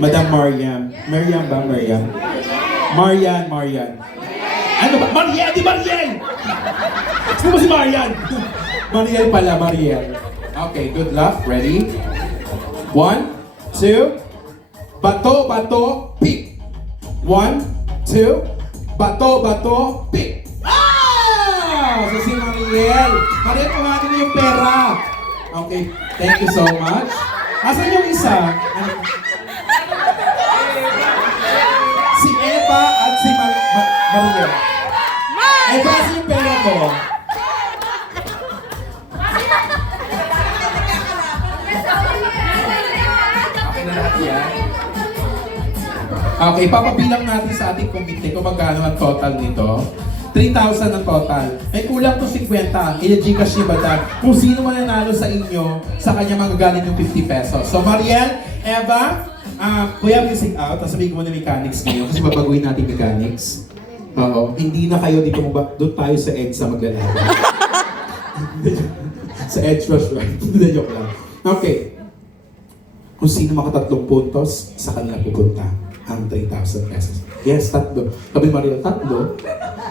Madam Mariam. Mariam ba? Mariam? Marian. Ano ba? Mariel! Di Mariel! Sino ba si Marian? Mariel pala, Mariel. Okay, good luck. Ready? 1, 2, bato, pick. 1, 2, bato, pick. Ah! So si Mariel. Mariel, kumakain mo yung pera. Okay, thank you so much. Asan yung isa? Si Eva at si Mariel. Eva, asan yung pera mo? Okay na lahat yan? Okay, papabilang natin sa ating komite kung magkano ang total nito. 3,000 ang total. May kulang to 50. I-Gcash ni Badag. Kung sino mananalo sa inyo, sa kanya magagaling yung 50 pesos. So Mariel, Eva, kuya music out. Tapos sabihin ko muna mechanics ngayon kasi babaguhin natin mechanics. Oo. Hindi na kayo dito doon tayo sa EDSA maglalaro. Sa Edge Rush, right? Hindi, joke lang. Okay. Kung sino makatatlong puntos, sa kanila pupunta ang 3,000 pesos. Yes, tatlo. Sabi Mariel, tatlo?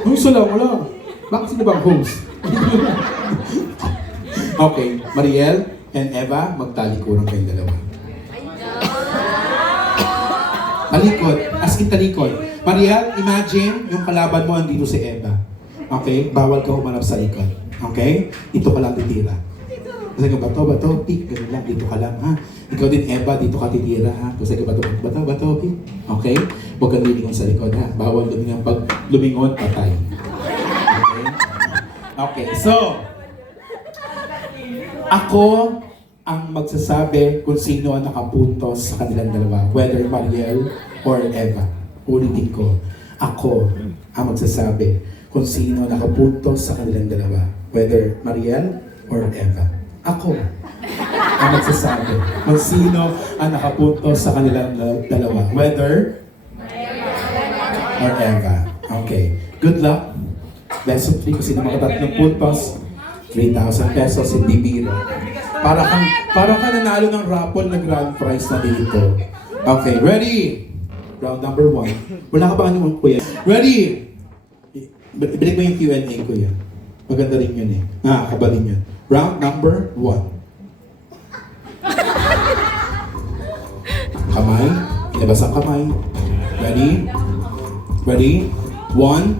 Yung isa lang, wala. Bakit sino bang host? Okay, Mariel and Eva, magtalikuran kayong dalawa. Talikod, as in talikod. Mariel, imagine yung kalaban mo andito si Eva. Okay? Bawal ka humanap sa likod. Okay? Dito ka lang titira. Kasi ka bato, pick, ganun lang, dito ka lang, ha? Ikaw din, Eva, dito ka titira, ha? Kasi ka bato, pick. Okay? Huwag kang lumingon sa likod, ha? Bawal lumingon. Pag lumingon, patay. Okay? Okay, so, ako ang magsasabi kung sino ang nakapuntos sa kanilang dalawa, whether Mariel or Eva. Ulitin ko, ako ang magsasabi kung sino ang nakapuntos sa kanilang dalawa, whether Mariel or Eva. Ako ang magsasabi kung sino ang nakapuntos sa kanilang dalawa, whether or Eva. Okay. Good luck. Lesson 3, kung sino makatatlong puntos, 3,000 pesos, hindi biro. Para ka nanalo ng raffle na grand prize na dito. Okay, ready? Round number 1. Wala ka ba ano kuya? Ready? Ibalik mo yung Q&A, kuya. Maganda rin yun eh. Kabalin yun. Round number 1. Kamay. Ilabas ang kamay. Ready? Ready? 1,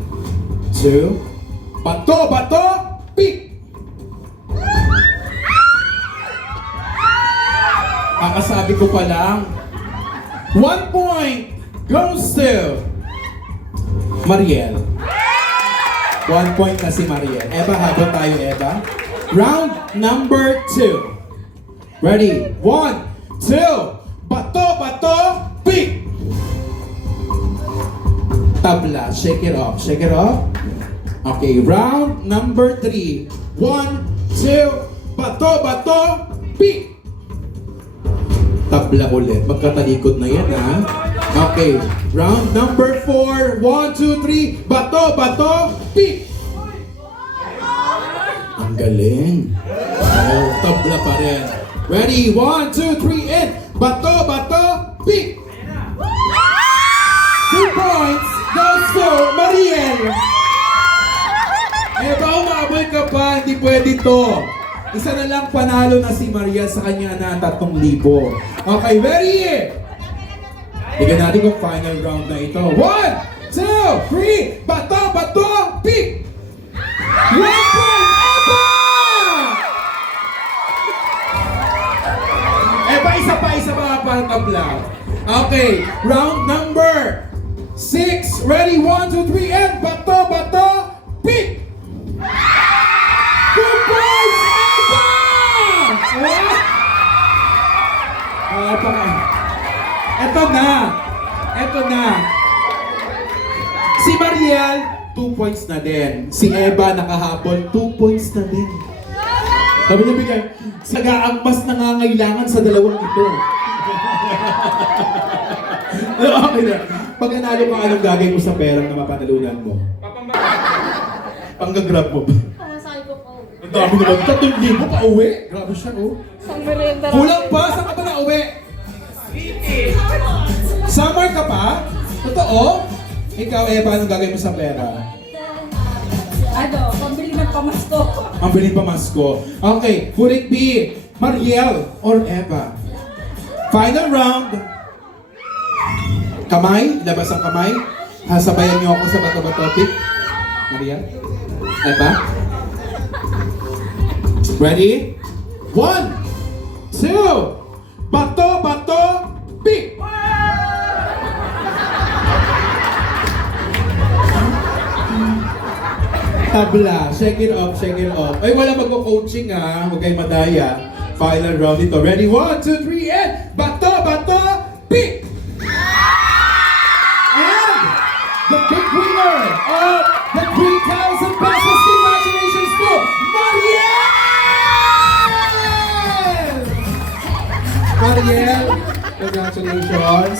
2, bato, pick! Kakasabi ko pa lang, 1 point goes to Mariel. 1 point na si Mariel. Eva, habang tayo, Eva. Round number 2. Ready? 1, 2, bato, pick! Tabla, shake it off. Okay, round number 3. 1, 2, bato, pick! Tabla ulit. Magkatalikod na yan, ha? Okay, round number 4. 1, 2, 3, bato, pick! Ang galing. Oh, tabla pa rin. Ready? 1, 2, 3, and bato, pick! 2 points goes to Mariel. Eva, umabot ka pa. Hindi pwede to. Isa na lang panalo na si Mariel sa kanya na 3,000. Okay, ready? Tignan natin kung final round na ito. 1, 2, 3, bato, pick! 1 point, Eva! Eva, isa pa para tabla. Okay, round number 6. Ready? 1, 2, 3, and bato, pick! 2 points, Eva! Eto na. Si Mariel, 2 points na din. Si Eva, nakahabol, 2 points na din. Sabi niya bigay, sagaang mas nangangailangan sa dalawang ito. Okay na. Pag nanalo ka, anong gagawin mo sa perang na mapanalunan mo? Panggagrab mo ba? Pamasahe ko pa uwi. Ang dami naman, 3,000 pa uwi. Grabe siya, oh. Sang merienda. Kulang pa, saan ka ba na uwi? Oo? Ikaw, Eva, anong gagawin mo sa pera? Pambili ng pamasko. Ang biling pamasko. Okay, would it be Mariel or Eva? Final round. Kamay, labas ang kamay. Sabayan niyo ako sa bato-bato pick. Mariel? Eva? Ready? 1, 2, bato-bato pick! Tabla, shake it off, shake it off. Ay, wala magko-coaching ha. Huwag kayo madaya. Final round ito. Ready? 1, 2, 3, and bato, bato, pick! And the big winner of the 3,000 pesos. Congratulations to Mariel! Mariel, congratulations.